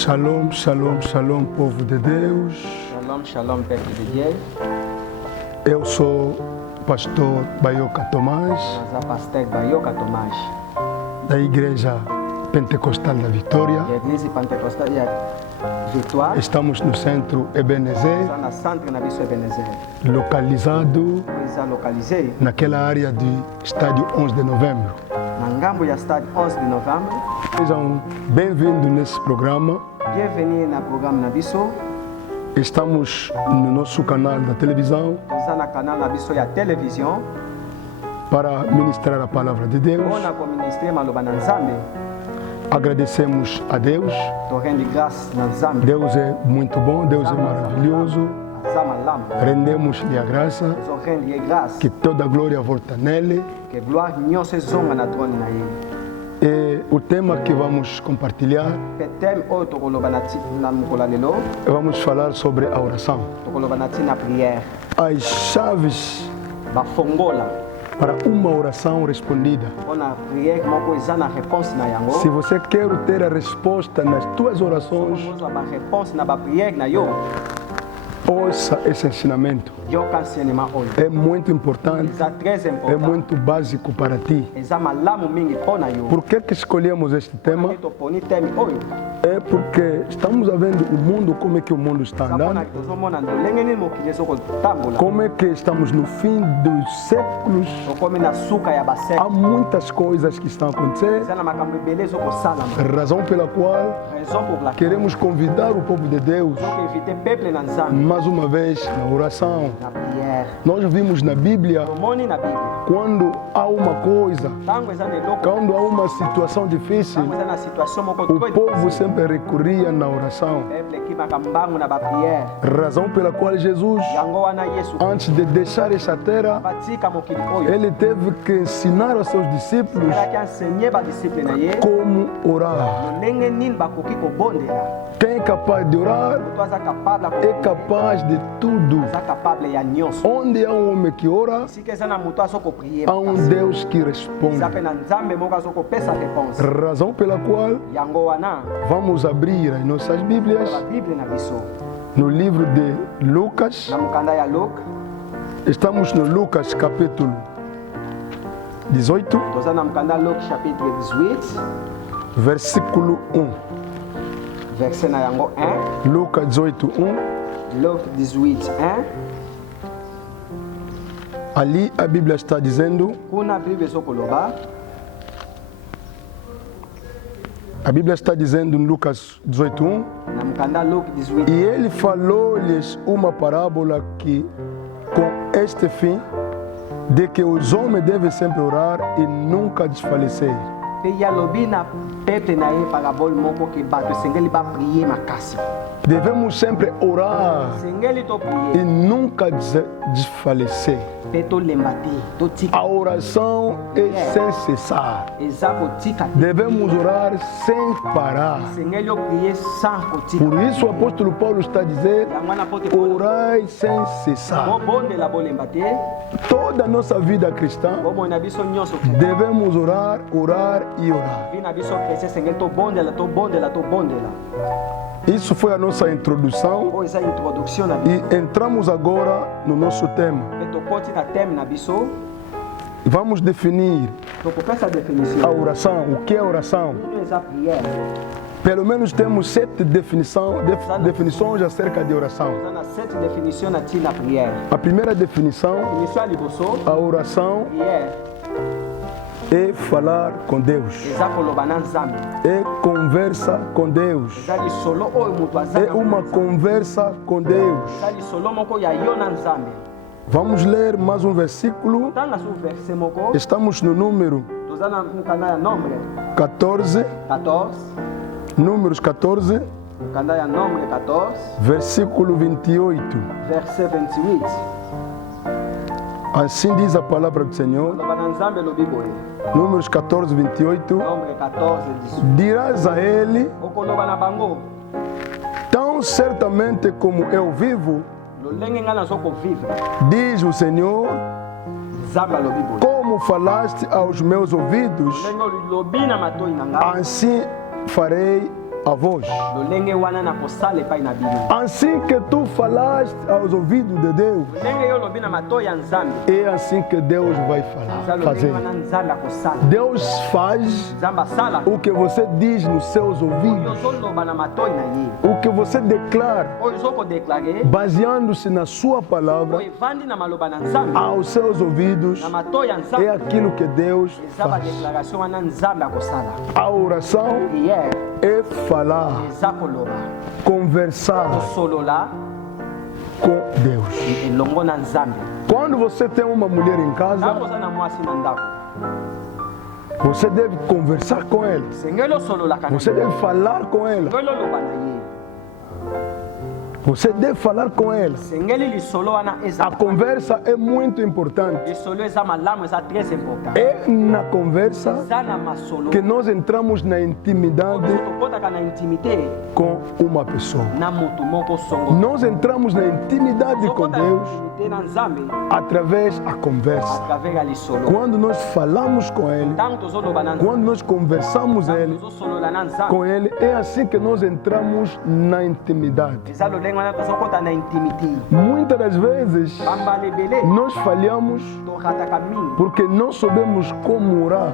Shalom, shalom, shalom, povo de Deus. Shalom, shalom, povo de Deus. Eu sou o pastor Baioca Tomás, Mas a pastor Baioca Tomás, da Igreja Pentecostal da Vitória. da Igreja Pentecostal da Vitória. Estamos no centro Ebenezer, Está na Centro na Bissau Ebenezer. localizado Está localizado naquela área do estádio 11 de novembro. na Ngambo ya Estádio 11 de novembro. Sejam bem-vindos nesse programa. Bienvenue na programa na Bissau. Estamos no nosso canal da televisão Está na canal na Bissau ya televisão. para ministrar a palavra de Deus. Ona com ministério maloba na Nzambe. Agradecemos a Deus. To rende graça na Nzambe. Deus é muito bom, Deus é maravilhoso. Zama lama. Rendemos-lhe a graça, To rende graça. que toda a glória volta nele. Que glória nyonso zonga na trône na ele. E o tema que vamos compartilhar, Petem o to koloba na ti na mukola lelo. vamos falar sobre a oração. To koloba na ti na prière. As chaves Bafongola. para uma oração respondida. Ona prière moko eza na réponse na yango. Se você quer ter a resposta nas tuas orações, Ozwa ba réponse na ba prière na yo. ouça esse ensinamento. Yoka enseignement oyo. É muito importante, Eza très é important. muito básico para ti. Eza malamu mingi mpo na yo. Por que escolhemos este tema? Toponi temi oyo. É porque estamos vendo o mundo, como é que o mundo está Eza mpona andando, tozomona ndenge nini mokili ezokotambola. como é que estamos no fim dos séculos. Tokomi na suka ya Há baseke. muitas coisas que estão a acontecer, Eza na makambo ebele ezokosalama. razão pela qual Raison pour laquelle queremos convidar o povo de Deus tokoevite peuple na Nzambe mais uma vez na oração. na prière. Nós vimos na Bíblia, Tomoni na Bíblia. quando há uma coisa, Tango eza na eloko. quando há uma situação difícil, Tango eza na situation moko o trop povo difficile. sempre recorria na oração. Peuple ekimaka mbangu na ba prière. Razão pela qual Jesus, Yango wana Yesu antes de deixar esta terra, batika mokili oyo. ele teve que ensinar aos seus discípulos Elaki enseigner badisciple na ye como orar. ndenge nini bakoki kobondela. Quem é capaz de orar Moto aza capable ya é kobondela. capaz de tudo. Aza capable ya nyonso. Onde há um homem que ora, Sika eza na moto azokoprie há um Deus que eza responde. mpe na nzambe moko azokopesa réponse. Razão pela qual Yango wana vamos abrir as nossas Bíblias babible na biso no livro de Lucas. na mokanda ya Luke. Estamos no Lucas capítulo 18, Toza na mokanda ya Luke chapitre 18 versículo 1. verset na yango 1. Lucas 18, 1. Luke 18 1. Ali a Bíblia está dizendo, Kuna bible ezokoloba a Bíblia está dizendo em Lucas 18, 1. na mokanda ya Luke E 18 ele falou-lhes uma parábola que, com este fim, de que os homens devem sempre orar e nunca desfalecer. mpe ye alobi na peuple na ye parabole moko ke bato esengeli baprie makasi. Devemos sempre orar Esengeli e toprie nunca desfalecer. mpe tolemba te totika A oração é sem cessar. eza kotika te. Devemos orar sem parar. Esengeli oprie sans kotika. Por isso o apóstolo Paulo está a dizer, Yango wana mpo te orai sem cessar. bobondela bolemba te. Toda a nossa vida cristã Bomoi na biso nyonso devemos orar, orar e orar. vi na biso kristien esengeli tobondela tobondela tobondela. Isso foi a nossa introdução Oyo eza introduction na biso e entramos agora no nosso tema. mpe tokoti na teme na biso Vamos definir tokopesa a définition oração. O que é oração? oyo eza prière. Pelo menos temos 7 definições acerca de oração. Eza na 7 définition na ti na prière. A primeira definição, Définition ya liboso a oração prière é falar com Deus, eza koloba na nzambe. é conversa com Deus, Eza lisolo oyo moto aza é na uma nzambe. conversa com Deus. Eza lisolo moko ya yo na nzambe. Vamos ler mais um versículo. Tanga su verset moko Estamos no número toza na mokanda ya nombre 14, 14 números 14, mokanda ya nombre 14 versículo 28. verset 28. Assim diz a palavra do Senhor, Koloba na nzambe elobi boye. números 14, 28. Nombre 14 18. Dirás a ele, Okoloba na bango tão certamente como eu vivo, lolenge ngai nazokovivre. diz o Senhor, Nzambe alobi boye. como falaste aos meus ouvidos, Ndenge olobi na matoi na ngai assim farei a vós. lolenge wana na kosala epai na bino. Assim que tu falaste aos ouvidos de Deus, Lolenge yo lobi na matoi ya Nzambe. é assim que Deus vai Eza falar, lolenge fazer. wana Nzambe akosala. Deus faz Nzambe asala o que você diz nos seus oyo ouvidos, ozoloba na matoi na ye. o que você declara, Oyo ozokodeklare baseando-se na sua palavra, oyo evandi na maloba na Nzambe. aos seus ouvidos, Na matoi ya é Nzambe aquilo que Deus eza faz. badeklaration wana Nzambe akosala. A oração Priere é falar, eza koloba conversar kosolola com Deus. elongo na Nzambe. Quando você tem uma mulher em casa, Ntango oza na mwasi na ndako você deve conversar com ela. sengeli osololaka na Você deve falar com ela. sengeli oloba na ye. Você deve falar com ela. sengeli lisolo wana eza A conversa é muito importante. lisolo eza malamu eza très important. É na conversa eza na masolo que nós entramos na intimidade tokotaka na intimité com uma pessoa. na motu moko songo. Nós entramos na intimidade com Tokota na Deus intimité na Nzambe através da conversa. à travers ya lisolo. Quando nós falamos com Ele, Ntango tozoloba na Nzambe, quando nós conversamos Ele, tozosolola na Nzambe, com Ele, é assim que nós entramos na intimidade. eza lolenge wana tozokota na intimité. Muitas das vezes Bambala ebele nós falhamos torataka mingi porque não sabemos como orar.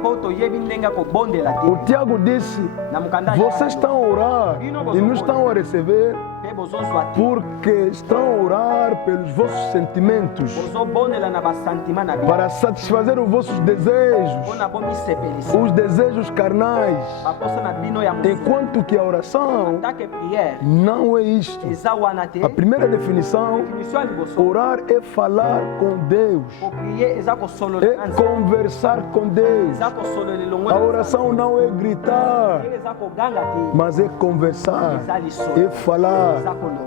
mpo toyebi ndenge ya kobondela O te. Tiago disse: Na mokanda vocês estão a orar e não estão a receber mpe bozozwa te porque estão a orar pelos vossos sentimentos, bozobondela na basantima na bino para satisfazer os vossos desejos, mpona bomisepelisa os desejos carnais, baposa na bino ya mosu. enquanto que a oração Atake priere não é isto. eza wana te. A primeira definição, Définition ya liboso orar é falar com Deus, koprie eza kosolola é na Nzambe, conversar com Deus. eza kosolola elongo A na Nzambe. oração não é gritar, Eza koganga te mas é conversar, eza lisolo. é falar,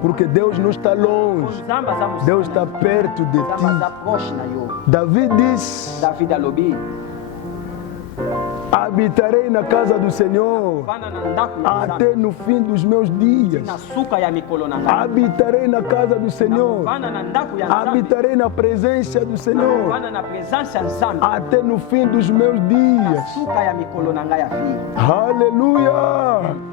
porque Deus não está longe, Nzambe aza mosala Deus na está yo. perto de Nzambe aza ti. proche na yo. Davi disse: David alobi habitarei na casa do Senhor vanda na ndako ya Nzambe até no fim dos meus dias. na suka ya mikolo na ngai. Habitarei na casa do Senhor, Vanda na ndako ya Nzambe habitarei na presença do Senhor vanda na presence ya Nzambe até no fim dos meus na dias. suka ya mikolo na ngai ya vie. Aleluia!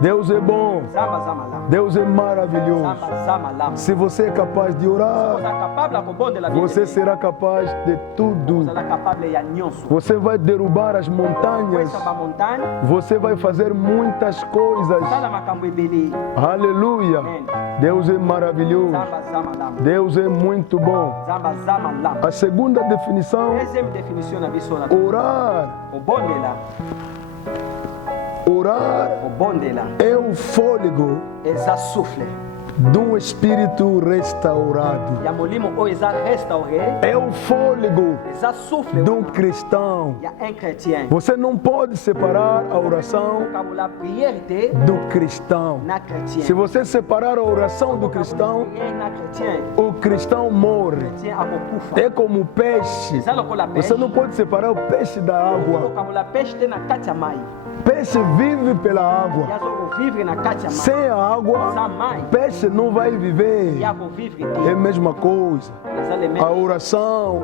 Deus é bom, Nzambe aza malamu. Deus é maravilhoso. Nzambe aza malamu. Se você é capaz de orar, Oza capable ya kobondela bino. você será capaz de tudo. Ozala capable ya nyonso. Você vai derrubar as montanhas, Kwesa bamontagne você vai fazer muitas coisas. sala makambo ebele. Aleluia! Amen. Deus é maravilhoso. Nzambe aza malamu. Deus é muito bom. Nzambe aza malamu. A segunda definição, Deuxième définition na biso na orar. kobondela. Orar Kobondela é o fôlego eza souffle de um espírito restaurado. ya molimo oyo eza restauré. É o fôlego Eza souffle de um cristão. ya un chrétien. Você não pode separar a oração Kabola prière te do cristão. na chrétien. Se você separar a oração do cristão, Prière na chrétien, o cristão morre. chrétien akokufa. É como peixe. Eza lokola Você pêche. não pode separar o peixe da água. Kabola pêche te na kati ya mai. Peixe vive pela água. Yazokovivre na kati ya mai. Sem a água, Sans mai, peixe não vai viver. yakovivre É te. a mesma coisa. Eza le A même oração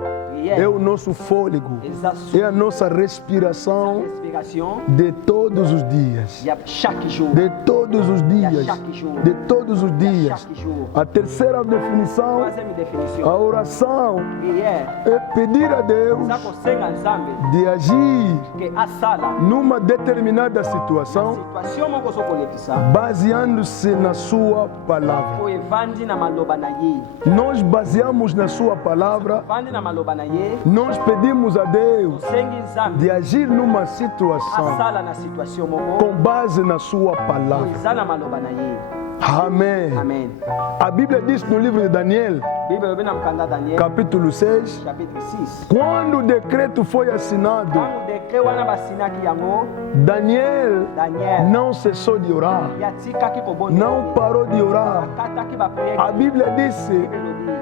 é o nosso fôlego, eza é a nossa respiração respiration de todos os dias. ya chaque jour. De todos os dias. chaque jour. De todos os dias. Chaque jour. A terceira definição, Troisième a définition. oração Prière é pedir a Deus eza kosenga Nzambe de agir ke asala numa determinada situação, situation moko ozokolekisa baseando-se na sua palavra. oyo evandi na maloba na ye. Nós baseamos na sua palavra, Evandi na maloba na ye. nós pedimos a Deus Tosengi Nzambe de agir numa situação asala na situation moko com base na sua oyo palavra. eza na maloba na ye. Amém. Amen. A Bíblia diz no livro de Daniel, Bible elobi na mokanda Daniel capítulo 6, chapitre 6. quando o decreto foi assinado, Ntango dekret wana basinaki yango, Daniel Daniel não cessou de orar, yatikaki kobondela não ye. parou de orar. Akataki A bapriere. Bíblia disse,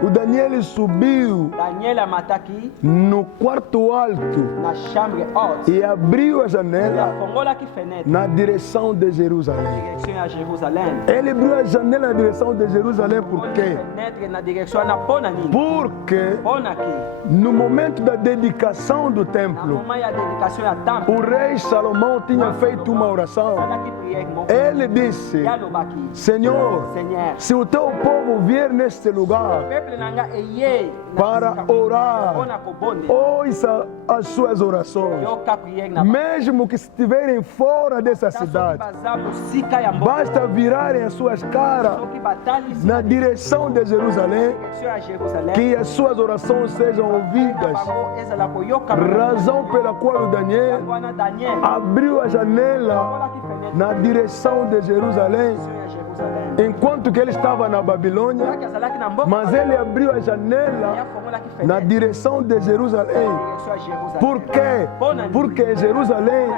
o Daniel subiu Daniel amataki no quarto alto na chambre haute. e abriu a E janela afongolaki fenêtre na direção de Jerusalém. direction ya Jérusalem. Ele abriu a janela na direção de Jerusalém por quê? Fenêtre na direction wana na pona nini? Porque Pona que no momento da dedicação do na templo, momento da dedicação à tampa, o rei Salomão tinha feito uma oração. sana que prière mon Ele disse: yalo baki. Senhor, Seigneur, se o teu povo vier neste lugar peuple nanga eye para orar, pona ko bonde. ouça as suas orações. Yo ka prière na Mesmo que estiverem fora dessa cidade, bazabu sika ya mboka. basta virarem as suas caras Soki batali na direção de Jerusalém, direction à Jérusalem. que as suas orações sejam ouvidas. Bango ezala koyoka Razão pela qual o Daniel wana Daniel abriu a janela kola ki fenêtre na direção de Jerusalém, direction à Jérusalem. enquanto que ele estava na Babilônia, Kaki azalaki na mboka mas ele abriu a ya janela fongola ki na fenêtre direção de Jerusalém. direction à Jérusalem. Por quê? Porque em Jerusalém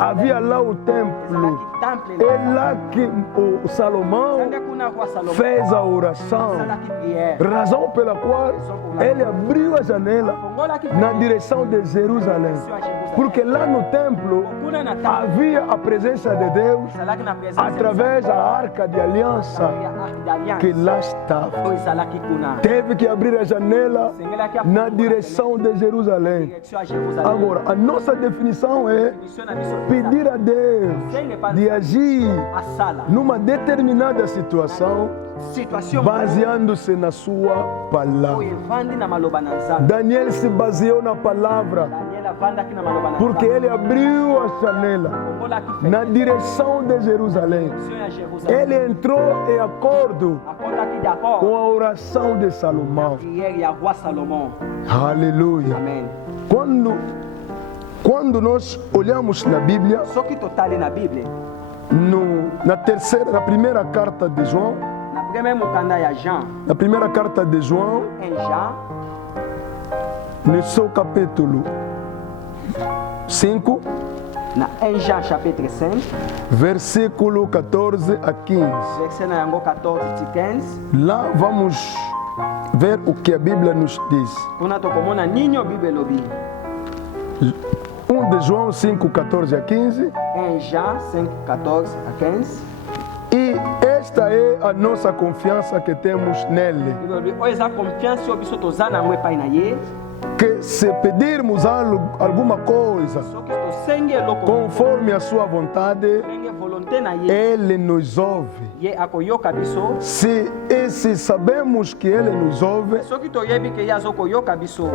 havia lá o templo. temple É lá que o Salomão Sanga kuna kwa Salomon fez a oração. azalaki prière. Razão pela qual ele abriu a janela Fongola ki na direção de Jerusalém. direction à Jérusalem. Porque lá no templo Kuna na temple havia a presença de Deus azalaki na presença através da arca de aliança ya arc d'alliance. que lá estava. Oyo ezalaki kuna. Teve que abrir a janela Sengelaki na direção de Jerusalém. direction à Jérusalem. Agora, a nossa definição é Mission na mission pedir a Deus de agir a sala. numa determinada situação Situation baseando-se na sua oyo palavra. evandi na maloba na Nzambe. Daniel se baseou na palavra Daniel avandaki na maloba na porque Nzambe. ele abriu a janela Fongolaki na fenêtre direção de Jerusalém. direction à Jérusalem. Ele entrou em acordo Akotaki d'accord com a oração de Salomão. prière ya roi Salomon. Aleluia. Amen. Quando nós olhamos na Bíblia, Soki totali na Bible, na primeira carta de João, na premier mokanda ya Jean, na primeira carta de João, em Jean, no seu capítulo 5, na 1 Jean chapitre 5, versículo 14 a 15. verset na yango 14 ti 15, Lá vamos ver o que a Bíblia nos diz. kuna tokomona nini Bible elobi. 1 de João 5, 14 a 15. 1 Jean 5, 14 a 15. E esta é a nossa confiança que temos nele. Bible elobi oyo eza confiance oyo biso toza nango epai na ye. Que se pedirmos alguma coisa Soki tosengi eloko conforme a sua vontade, ndenge volonté na ye, ele nos ouve. ye akoyoka biso. Se sabemos que ele nos ouve, Soki toyebi ke ye azokoyoka biso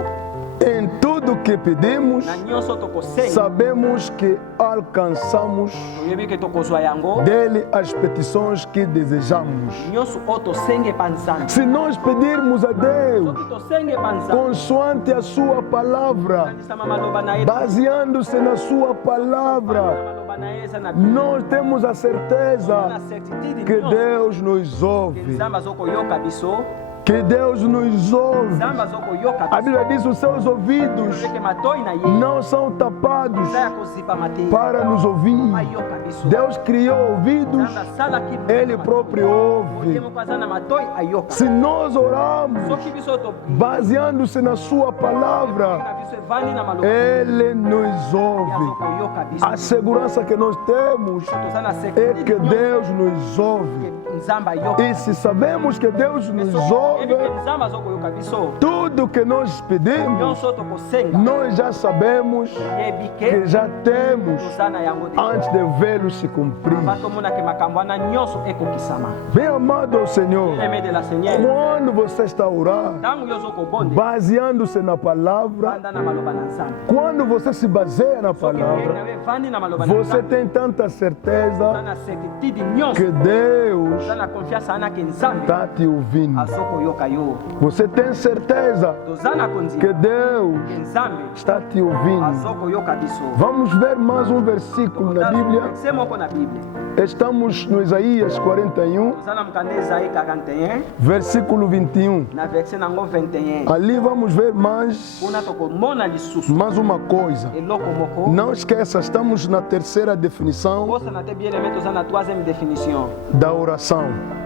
em tudo que pedimos, na nyonso tokosenga, sabemos que alcançamos toyebi ke tokozwa yango dele as petições que desejamos. nyonso oyo tosengi epa Nzambe. Se nós pedirmos a Deus Soki tosengi epa Nzambe consoante a sua palavra, andisama maloba na ye, baseando-se na sua palavra, maloba na ye eza na Bible. nós temos a Na certeza certitude que nyonso Deus nos ke ouve. Nzambe azokoyoka biso, Que Deus nos ouve. Nzambe azokoyoka A biso. Bíblia diz: os seus ouvidos Ke matoi na ye não são tapados eza ya kozipa mateya para nos ouvir. ayoka biso. Deus criou ouvidos, Nzambe asalaki Ele próprio ye ouve. moko aza na matoi ayoka. Se nós orarmos Soki biso toprie baseando-se na Sua palavra, na biso evandi na maloba Ele nos ye ouve. azokoyoka biso. A segurança que nós temos Toza na é certitude que nyonso Deus nos ouve. ke Nzambe ayoka. E se sabemos que Deus nos Soki toyebi ouve, ke Nzambe azokoyoka biso, tudo que nós pedimos, nyonso tokosenga nós já sabemos yebi que ke já temos toza na yango te. antes de vê-lo se cumprir. Ava tomona ke makambo wana nyonso ekokisama. Bem amado ao Senhor, Aimé de la Seigneur, quando você está a orar, ntango yo ozokobonde baseando-se na palavra, banda na maloba na Nzambe. quando você se baseia na Soki priere palavra, na yo evandi na maloba na você Nzambe, tem tanta oza certeza na certitude nyonso, que Deus oza na confiance wana ke Nzambe está te ouvindo. azokoyoka yo. Você tem certeza Toza na kondima que Deus ke Nzambe está te ouvindo. azokoyoka biso. Vamos ver mais um versículo na Bíblia. Se moko na Bible. Estamos no Isaías 41, Toza na mokanda Esaïe 41 versículo 21. na verset nango 21. Ali vamos ver mais Mpona tokomona lisusu uma coisa. eloko moko. Não esqueça, estamos na terceira definição Kosana te bien aimé, toza na troisième définition da oração.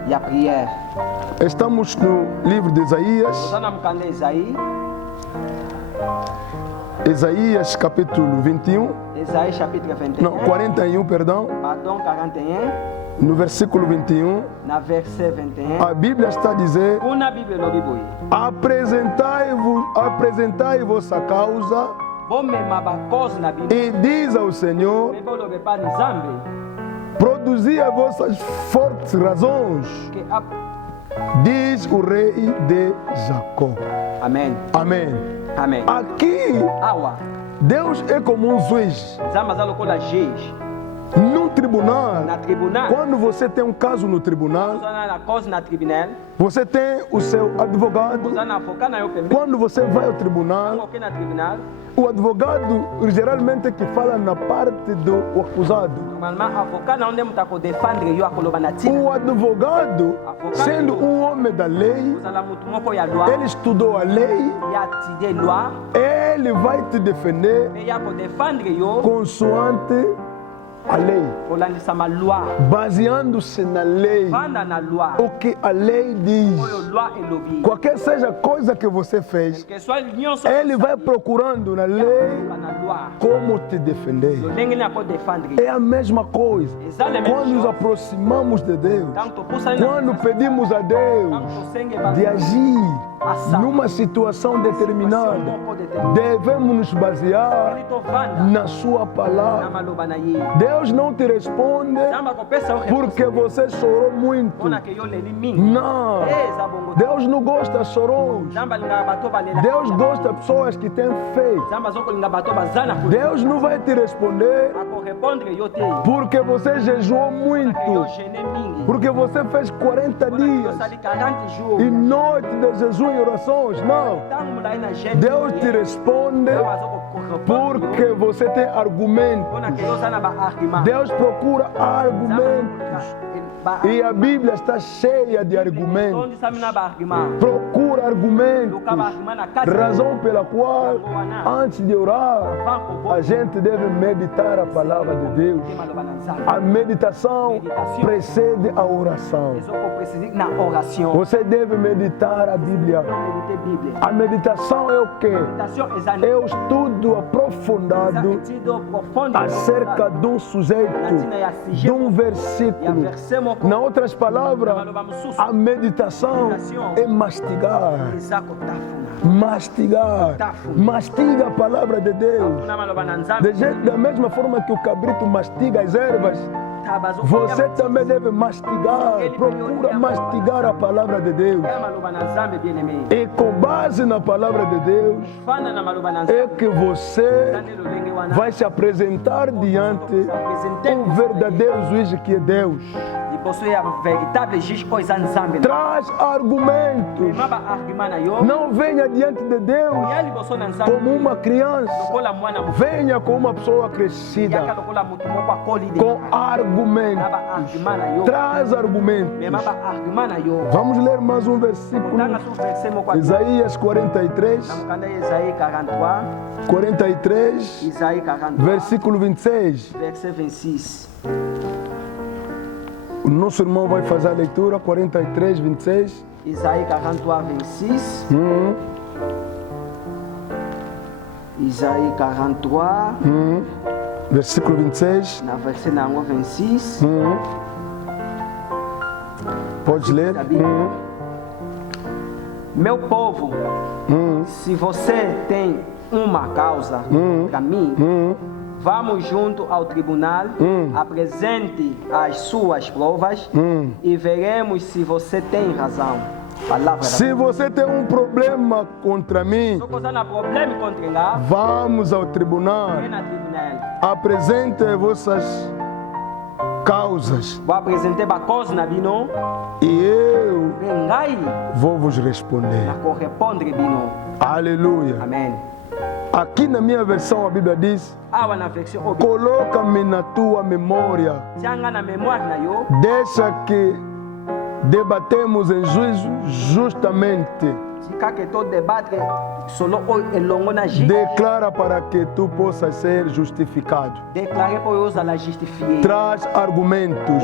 ya prière. Estamos no livro de Isaías, Toza na mokanda Esaïe, Isaías capítulo 21, Esaïe chapitre 21. não, 41, perdão, Pardon, 41. no versículo 21, na verset 21. a Bíblia está a dizer: Kuna Bible lobi boye. apresentai vossa causa Bomema ba cause na Bible. e diz ao Senhor: Bebo lobe pa nzambe. produzi as vossas fortes razões, Que diz o rei de Jacó. Amém. Amém. Amém. Aqui, Awa. Deus é como um juiz. Nzambe aza lokola juge. Num tribunal, Na tribunal. quando você tem um caso no tribunal, Ozana na cause na tribunal. você tem o seu advogado. Ozana avocat na yo pembe. Quando você vai ao tribunal, Ok na tribunal. o advogado geralmente que fala na parte do acusado. Normalement avocat na onde mutako défendre yo akoloba na tina. O advogado, sendo um homem da lei, Ozala mutu moko ya loi. ele estudou a lei, Ya tide loi. ele vai te defender Me ya ko défendre yo. consoante a lei, Kolandisa ma loi. baseando-se na lei, Vanda na loi. o que a lei diz. Oyo loi elobi. Qualquer seja a coisa que você fez, Que soit nyonso. ele vai procurando na lei na loi. como te defender. Lolenge na ko défendre. É a mesma coisa. Exatamente. Quando nos aproximamos de Deus, Tanto pusa na. quando pedimos a Deus Tanto senge ba. de agir numa situação determinada, devemos nos basear Elito vanda. na sua Na palavra. maloba na ye. Deus não te responde Nzambe akopesa yo porque você chorou muito. Mpona ke yo leli mingi. Não. Eza bongo. Deus não gosta de chorões. Nzambe alingaka bato balela. Deus gosta de pessoas que têm fé. Nzambe azokolinga bato baza na kolinga. Deus não vai te responder Akorepondre yo te. porque você jejuou Ke yo muito, gene mingi. porque você fez 40 Mpona ke yo dias sali 40 jours. e noite de jejum e orações. Não. Tango mulai na gene. Deus te responde Deus azokorepondre porque yo. você tem argumentos. Mpona ke yo za na ba argument. Deus procura argumentos. E a Bíblia está cheia de argumentos. Tondi sami na ba argument. Procura argumentos. Luka ba argument na kati. Razão pela qual, antes de orar, a gente deve meditar a palavra de Deus. Te maloba na Nzambe. A meditação precede a oração. Ezoko precise na oração. Você deve meditar a Bíblia. Medite Bíblia. A meditação é o quê? Meditation eza É o estudo aprofundado étude profonde acerca de um sujeito, de um versículo. Nas outras palavras, a meditação é mastigar. Mastigar. Mastiga a palavra de Deus. Da mesma forma que o cabrito mastiga as ervas, você também deve mastigar. Procura mastigar a palavra de Deus. E com base na palavra de Deus, é que você vai se apresentar diante do verdadeiro juiz que é Deus. Traz argumentos. Não venha diante de Deus como uma criança. Venha como uma pessoa crescida. Com argumentos. Traz argumentos. Vamos ler mais um versículo. Isaías 43. 43. Versículo 26. Verset 26. O nosso irmão vai fazer a leitura, 43, 26. Isaïe 43, 26. Isaïe 43. Versículo 26. Na verset nango 26. Pode ler? Meu povo, se você tem uma causa para mim, vamos junto ao tribunal, apresente as suas provas e veremos se você tem razão. Palavra Se você tem um problema contra mim, vamos ao tribunal. Apresente as vossas causas vou apresentar a causa na bino e eu ngai vou vos responder. na correspondre bino. Aleluia. Amém. Aqui na minha versão a Bíblia diz: Awa na versão obi. coloca-me na tua memória. Tianga na memória na yo. Deixa que debatemos em juízo justamente. Declara para que tu possas ser justificado. Traz argumentos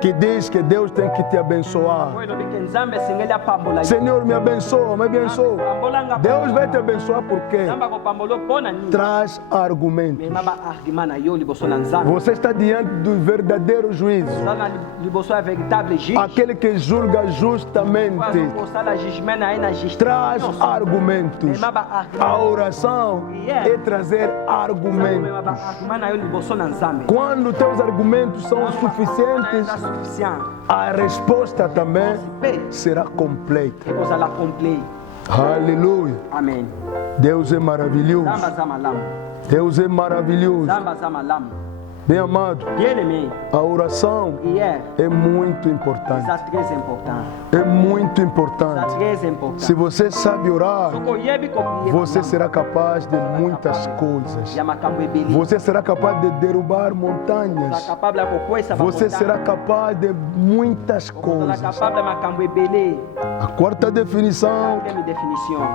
que diz que Deus tem que te abençoar. Senhor, me abençoa, me abençoa. Deus vai te abençoar por quê? Traz argumentos. Você está diante do verdadeiro juízo. Aquele que julga justamente. Traz argumentos. A oração é trazer argumentos. Quando teus argumentos são suficientes, a resposta também será completa. Aleluia. Amém. Deus é maravilhoso. Deus é maravilhoso. Bem amado, a oração é muito importante. É muito importante. Se você sabe orar, você será capaz de muitas coisas. Você será capaz de derrubar montanhas. Você será capaz de muitas coisas. A quarta definição: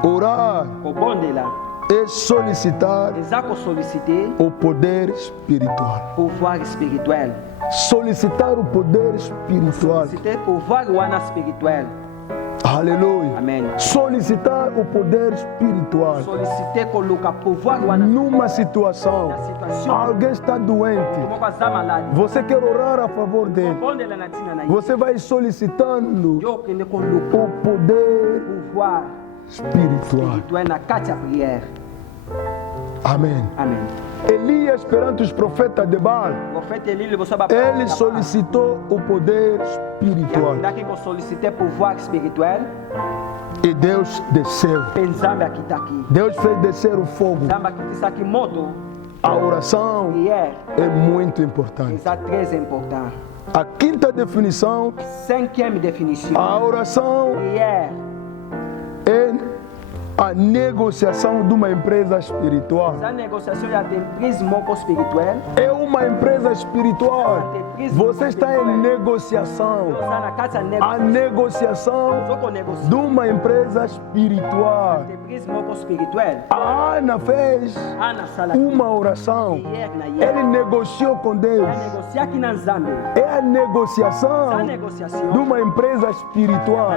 orar é solicitar o poder espiritual. Solicitar o poder espiritual. Aleluia. Amém. Solicitar o poder espiritual. Numa situação, alguém está doente. Você quer orar a favor dele. Você vai solicitando o poder espiritual. Amém. Amém. Elias, perante os profetas de Baal, ele solicitou o poder espiritual. E Deus desceu. Deus fez descer o fogo. A oração é muito importante. A quinta definição: a oração é a negociação de uma empresa espiritual. É uma empresa espiritual. Você está em negociação. A negociação de uma empresa espiritual. A Ana fez uma oração. Ele negociou com Deus. É a negociação de uma empresa espiritual.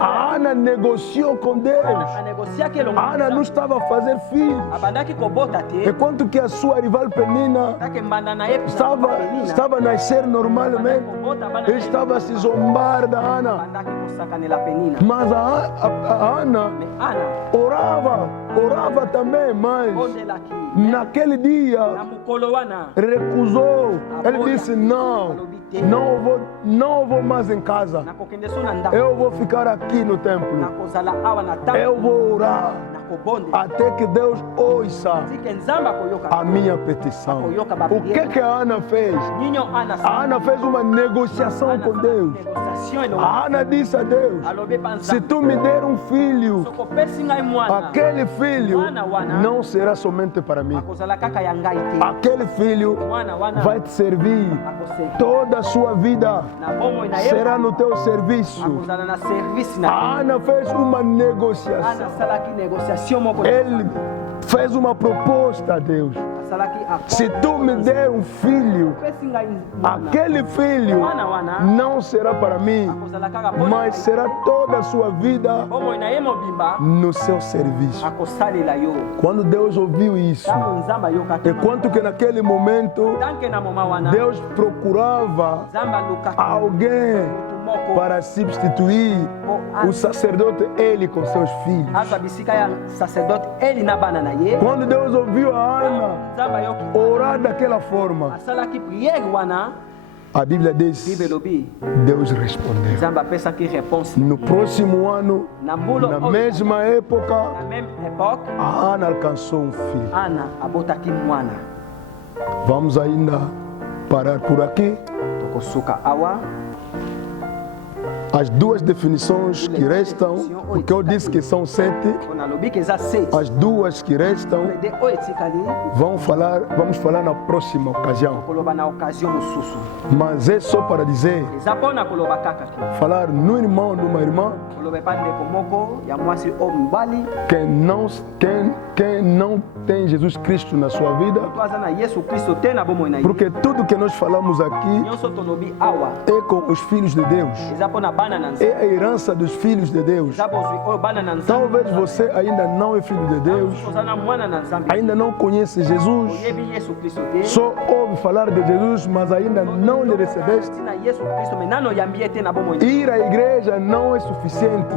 A Ana negociou com Deus. A Ana não estava a fazer filhos. Enquanto que a sua rival Penina estava a nascer normalmente, ele estava a se zombar da Ana. Mas a Ana orava também, mas naquele dia recusou. Ele disse: não vou mais em casa. Eu vou ficar aqui no templo. Eu vou orar até que Deus ouça a minha petição. O que a Ana fez? A Ana fez uma negociação com Deus. A Ana disse a Deus: se tu me der um filho, aquele filho não será somente para mim. Aquele filho vai te servir toda a sua vida. Será no teu serviço. A Ana fez uma negociação. Ele fez uma proposta a Deus: se tu me der um filho, aquele filho não será para mim, mas será toda a sua vida no seu serviço. Quando Deus ouviu isso, enquanto que naquele momento Deus procurava alguém para substituir o sacerdote Eli com seus filhos. Quando Deus ouviu a Ana orar daquela forma, a Bíblia diz: Deus respondeu. No próximo ano, na mesma época, a Ana alcançou um filho. Vamos ainda parar por aqui. As duas definições que restam, porque eu disse que são 7, as duas que restam, vamos falar na próxima ocasião. Mas é só para dizer, falar no irmão, numa irmã, quem não tem Jesus Cristo na sua vida, porque tudo que nós falamos aqui é com os filhos de Deus, é a herança dos filhos de Deus. Talvez você ainda não é filho de Deus, ainda não conhece Jesus, só ouve falar de Jesus, mas ainda não lhe recebeste. Ir à igreja não é suficiente,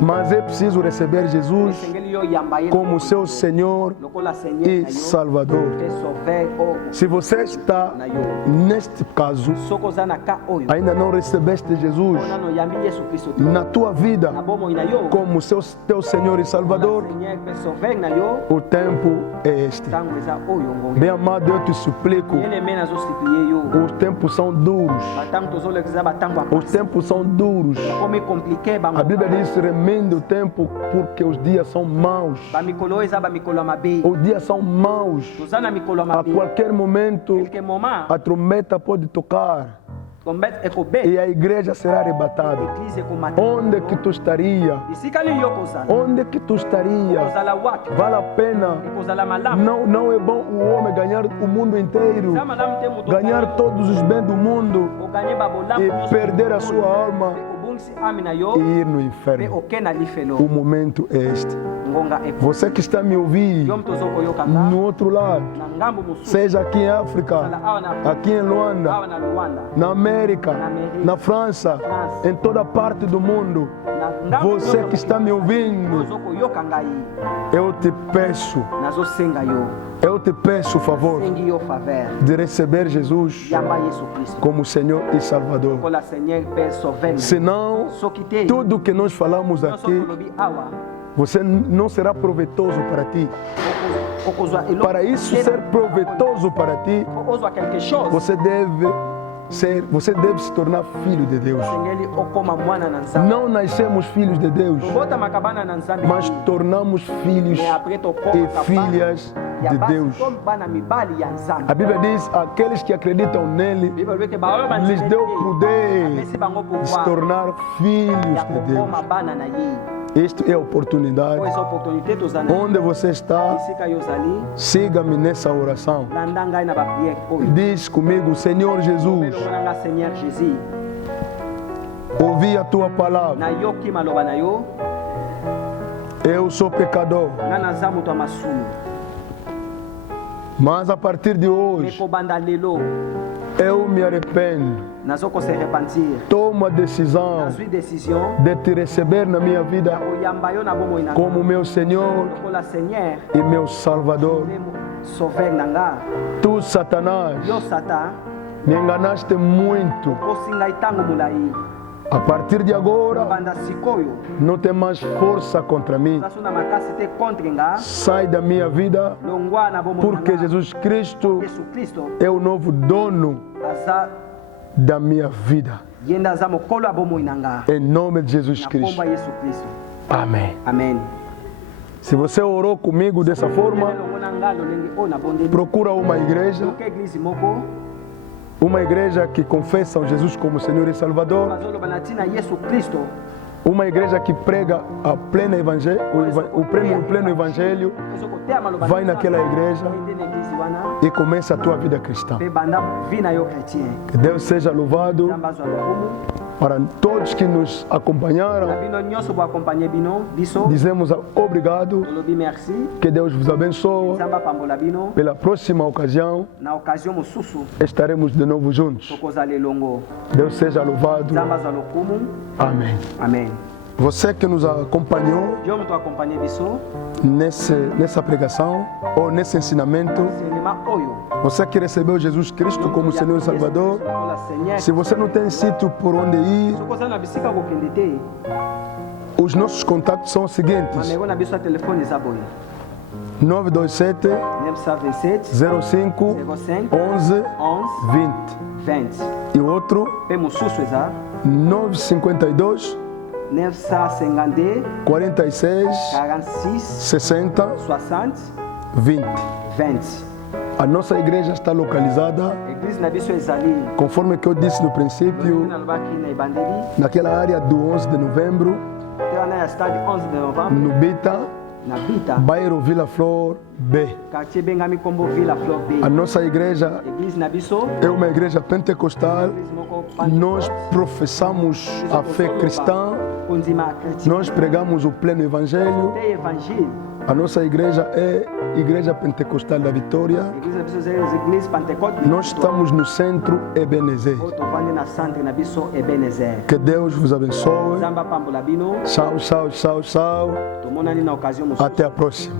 mas é preciso receber Jesus como seu Senhor e Salvador. Se você está neste caso, ainda não recebeste Jesus na tua vida como teu Senhor e Salvador, o tempo é este. Bem amado, eu te suplico, os tempos são duros. Os tempos são duros. A Bíblia diz: remende o tempo, porque os dias são maus. Os dias são maus. A qualquer momento a trombeta pode tocar e a igreja será arrebatada. Onde que tu estaria? Onde que tu estaria? Vale a pena. Não é bom o homem ganhar o mundo inteiro, ganhar todos os bens do mundo e perder a sua alma e ir no inferno. O momento é este. Você que está me ouvindo no outro lado, seja aqui em África, aqui em Luanda, na América, na França, em toda parte do mundo, você que está me ouvindo, eu te peço o favor de receber Jesus como Senhor e Salvador. Senão, tudo que nós falamos aqui, você não será proveitoso para ti. Para isso ser proveitoso para ti, você deve se tornar filho de Deus. Não nascemos filhos de Deus, mas tornamos filhos e filhas de Deus. A Bíblia diz: aqueles que acreditam nele, lhes deu poder de se tornar filhos de Deus. Esta é a oportunidade. Onde você está, siga-me nessa oração. Diz comigo: Senhor Jesus, ouvi a tua palavra. Eu sou pecador, mas a partir de hoje eu me arrependo. Tomo a decisão de te receber na minha vida como meu Senhor e meu Salvador. Tu, Satanás, me enganaste muito. A partir de agora, não tem mais força contra mim. Sai da minha vida, porque Jesus Cristo é o novo dono da minha vida. Em nome de Jesus Cristo. Amém. Amém. Se você orou comigo dessa forma, procura uma igreja que confessa Jesus como Senhor e Salvador, uma igreja que prega a pleno evangelho. Vai naquela igreja e começa a tua vida cristã. Que Deus seja louvado. Para todos que nos acompanharam, dizemos obrigado. Que Deus vos abençoe. Pela próxima ocasião, estaremos de novo juntos. Deus seja louvado. Amém. Amém. Você que nos acompanhou nessa pregação ou nesse ensinamento, você que recebeu Jesus Cristo como Senhor e Salvador, se você não tem sítio por onde ir, os nossos contatos são os seguintes: 927 927 05 05 11 11 20. 20. E outro Temos Susso exato. 952 952 46 46 60 60 20. 20. A nossa igreja está localizada, Église na biso ezali. conforme que eu disse no princípio, Nalobaki na Ibandeli. naquela área do 11 de novembro, Tem na cidade 11 de novembro. no Bita, Na Bita. bairro Vila Flor B. Quartier Bengami Combo Vila Flor B. A nossa igreja Église na biso. é uma igreja pentecostal. Église moko Nós professamos a fé cristã, Kunzima chrétien. nós pregamos o pleno evangelho. Tem Evangelho. A nossa igreja é Igreja Pentecostal da Vitória. Église na biso é Église Pentecote. Nós estamos no centro Ebenezer. Outro vande na Santre na biso Ebenezer. Que Deus vos abençoe. Zamba Pambola Bino. Tchau, tchau, tchau, tchau. Tomona ali na ocasião. Até a próxima.